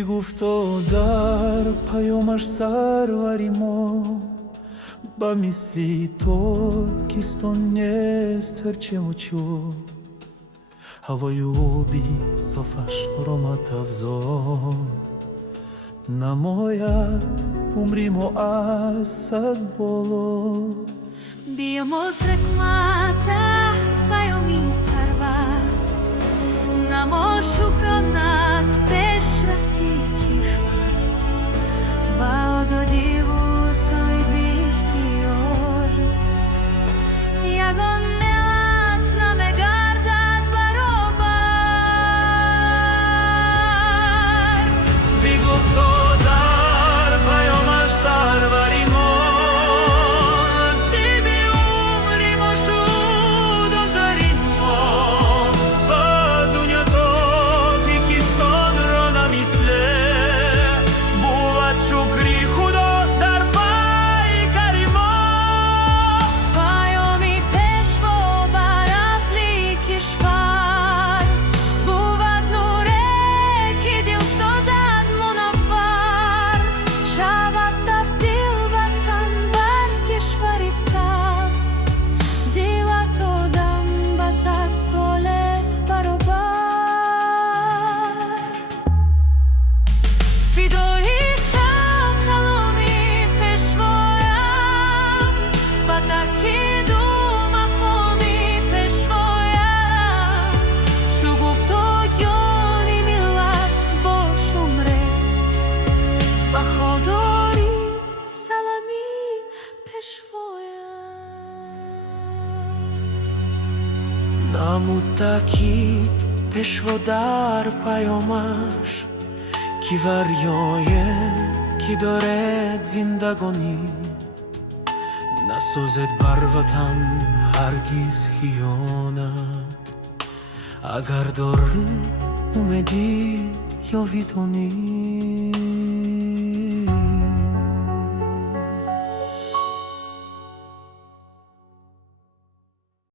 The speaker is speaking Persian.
گفتا در پیامش سروری ما با مثلی تو کستون نیست هرچه مچو هوای او بی صفش رامت افزا نماید عمری ما از صد بالا بیاموز رحمت از پیامی سرور نما شکران از پیشرفتی کشور با آزادی و صاحبی اختیار یگان نعمت نمیگردد برابر بی گفتا در پیامش سروری ما نصیب عمری ما شد آذری ما با دنیا تو تیکستان را نمیسله بود شکری خدا در پای کریما پیامی پیشوا بر اهل کشور بود نوری که دل سازد منور شود تبدیل وطن بر کشوری سبز زیبا تو دم به صد سال برابر فدای چند کلامی پیشوایم با تأکید و مقامی پیشوایم چو گفتگوی ملت با شمره وفاداری سلامی پیشوایم نمود تاکید پیشوا در پیامش کی وریایه کی دارد زندگانی نسازد بر وطن هرگز خیانت اگر داری امیدی یا ویدونی